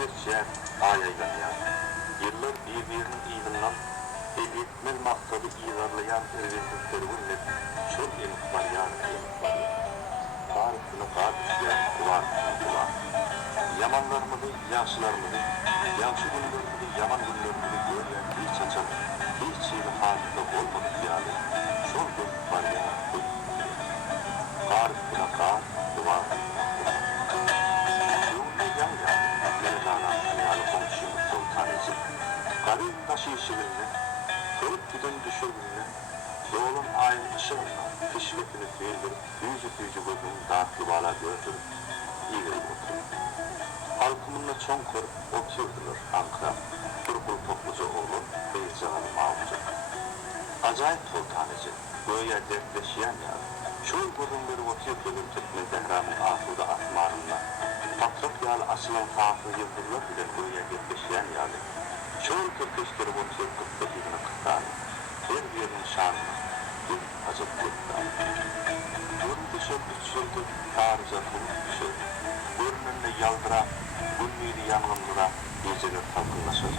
verçer ayaylanyan, yıllar birbirinin iyilinden elitmel maksadı iyilerleyen ergenlikleri ünlep, çok enik var yani enik var ya. Tarifine kağıt işleyen kuvar, kuvar. Yamanlarımızı, yaşlarımızı, yaşlı günlerimizi, yaman günlerimizi görüyen hiç açan, hiç şeyli halinde olmadık yani. Çok enik var ya, tarifine kağıt, kuvar, kuvar. Yan yani, Mevlana yani komşumuz sultanesi. Garip taşı işiğini, kırıp giden düşürgününü, yolun aynı ışığına, keşfetini seyirdir, yüzü gözünün dağıtlı bağla gördürüp, iyi verip oturup. Halkımınla çoğun kırıp oturdular Ankara, Turkul topluca oğlu, Beyzalı Mağlucu. Acayip sultanesi, göğe dertleşiyen ya, çoğu gurunları oturup ölüm tekme Zehram'ın ahıda atmarınla, Patrokyalı asılan farklı yıldırlar bile göğe dertleşiyen yani, çoğu Türkleşleri oturup kıtta yılını kıttanı, her birinin şanını, bir acıp kıttanı. Görüntü düşürdü, tarıca kurup düşürdü. Görününle yaldıra, günlüğünü yangınlıra geceler talkınlaşır.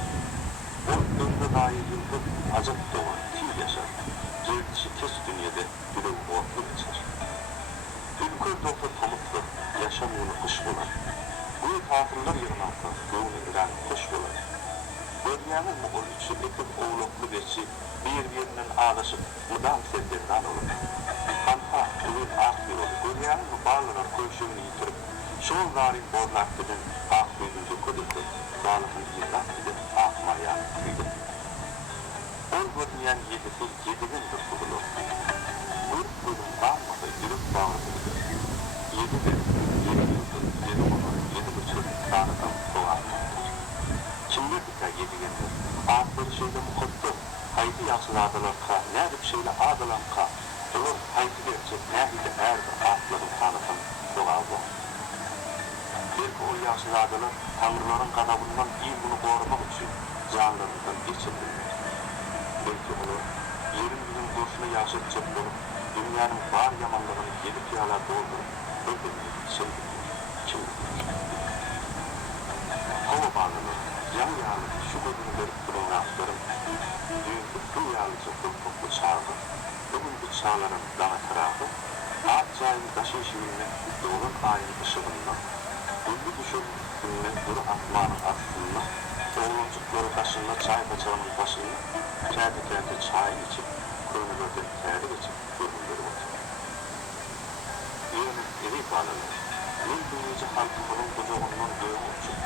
O önde dahi yıldır acıp doğan tüy yaşar. Girdişi kes dünyada bile uğurlu geçer. Ülkör doktor pamuktur, yaşam yolu kış bular. Bu tatiller yığınakta yoğun ilan kuş bular. Görüyanı mı ol içi ekip oğluklu geçi birbirinden ağlaşıp mıdam sevdiğinden olur. Kanha, ülün ak bir olur. Görüyanı mı bağlanır koşuğunu yitirip çoğun narin borlaktının ak büyüdüğünce kudurdu. Bağlıkın yıldak gidip akmaya büyüdü. Ol görmeyen yedisi yedigindir kurulur. Yürüp bölüm kalmadı, yürüp bağırdı. Yedi yıldır, yedi olur, 7,5 tanıdan doğarmaktır. Kimler biter yedigindir? Ağızları şeyle mukuttu. Haydi yaşlılardılar ka, nerede bir şeyle ağdılan ka. Olur haydi gerçek, nerede erdi ağızların tanıdan doğardı. Belki o yaşlılardılar, tanrıların kadavundan iyi bunu korumak için canlarından geçirdiler. Belki olur, yerin bizim kurşuna yaşatacak olup, dünyanın var yamanlarını yedi piyala doldurup, öldürmek çılgınlar. Kim bilir? Hava bağlanır, yan yağlı şu gözünü verip duran raflarım, düğündü bu yağlıca kurtuluklu çağırdı, bugün bu çağların dana tarafı, ağaç cahil taşı işiğine doğrun aynı ışığında, güllü düşürüldüğüne duru atmanın aslında, oğluncukları taşında çay bacağının başında, kerde çay içip, kırmızı kerde geçip, görünleri oturuyor. Yerine evi bağlanır. Yıl boyunca halkımızın kucağından göğün uçup,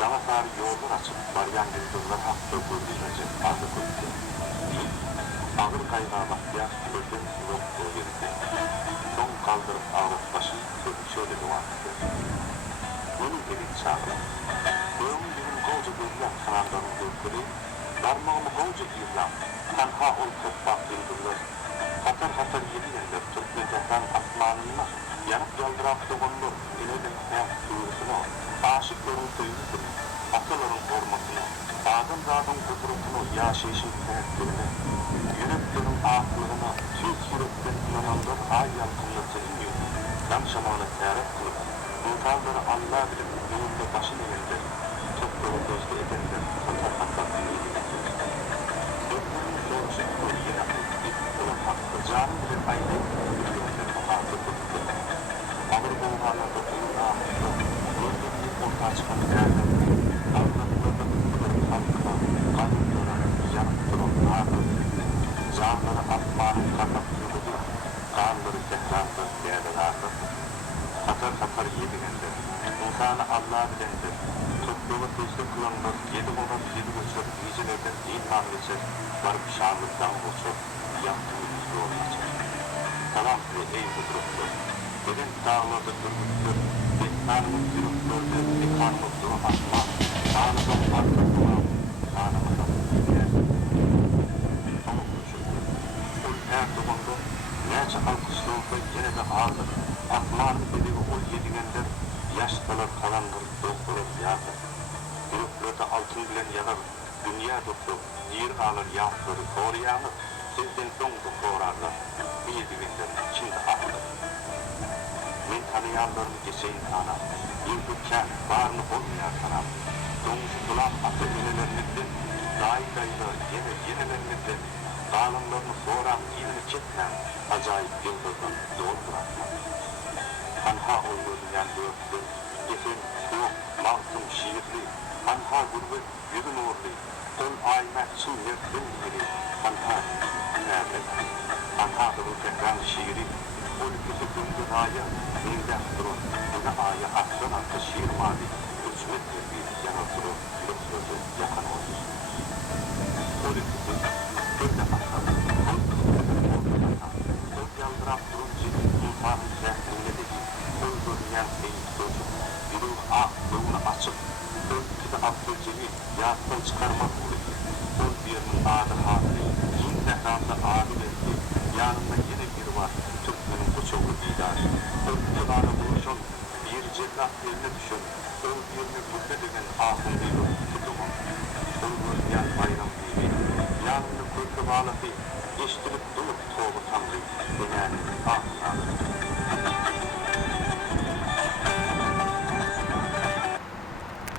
dana tarih yollar açıp, varyan yıldırlar hafta gördüğünce ağır koydu. Ağır kaynağı bahtiyar, ölden yok o yerinde. Son kaldırıp ağır başını, şöyle duvardı. Bunun evi çağırır. Göğün bizim koca görülen kanarların gökleri, darmağımı koca İrlam, kanha ol toprak yıldırlar. Hatar yedi yerler, Türkmen Zehran atmanına, yanıp yaldırak doğanlar, eleden hayat duyurusuna, aşıkların duyurusunu, ataların hormasını, dağdan kudurusunu, yaşayışın sehetlerine, yüreklerin ağıtlığına, Türk yürekten inananlar ay yalkınla sevinmiyor, yan şamana seyret kılıp, mutalları Allah bilir, yolunda başın elinde, toprağı gözlü edenler, hatar dinleyebilir. Gözlerin doğrusu kuru yine ilk olan hakkı, canı bilir aynı, yürüyümlerin ağzı tuttu. Ağır boğalarda uyun ağzı, gözlerinin ortaya çıkan değerler, ağırlarında kırık halka, kanunlara yanıp duran ağzı, canları atmanın kakap yürüdü, kanları zehranda değerlerdi. Hatar yedigendir, insanı Allah bilendir, tutluğu tezli kılanlar, yedi olan yedi uçur, yücelerden iman geçer, varıp şanlıktan uçur, yaptığı yüzü olmayacak. Salam ve ey hudruklu, beden dağlarda durmuştur, bektanımız yürüktürdür, mekanımız duru atma, anıdan arka duram, anımızdan geldi. Ama uçurdur, ol her doğanda, nece alkışlığında yine de ağırdır, atmanın bedevi ol yedigenler, yaşlılar kalandır, doktorlar yazır. Yürüklerde altın bilen yanar, dünya doktor, yer alır yağları, koruyanı, sizden dondu korarlar, bir yedigenlerin içinde ağırdır. Men tanıyanlarını geçeyin tanam, yıldırken varını olmayan tanam, Doğmuş kulak atı yenilerinizde, dayı yenilerinizde, dağlanlarını soğuran ilmi çekmen, acayip yıldızın doğru bırakmak. Kanha oynayan dörtlü, efem, soğuk, masum, şiirli, kanha gurbet, yüzün uğurlu, ol ayna çimlerden biri, kanha günerler. Kanha kılı tekran şiiri, ol küsü gündü raya, neyden durun, buna aya aslan altı şiir mavi, üçmet bir yana durun, yok sözü yakan olur. Ol küsü, bir de aslan, ol küsü, ol yaldıran durun ciddi, sultanın şehrinde de ol görünen seyit çocuk, yürü yolunu açıp, ol küsü Abdülcemil, yastan çıkarmak olur. Ol birinin adı hatırı, yin tehranda adı verdi, yanında yine bir var, Türkmenin bu çoğu idar. Ol kütülanı buluşun, bir cellat eline düşün, ol birini burada degen ahın bir yok tutumun. Ol görünen bayram gibi, yanını kırkı bağladı, eşitini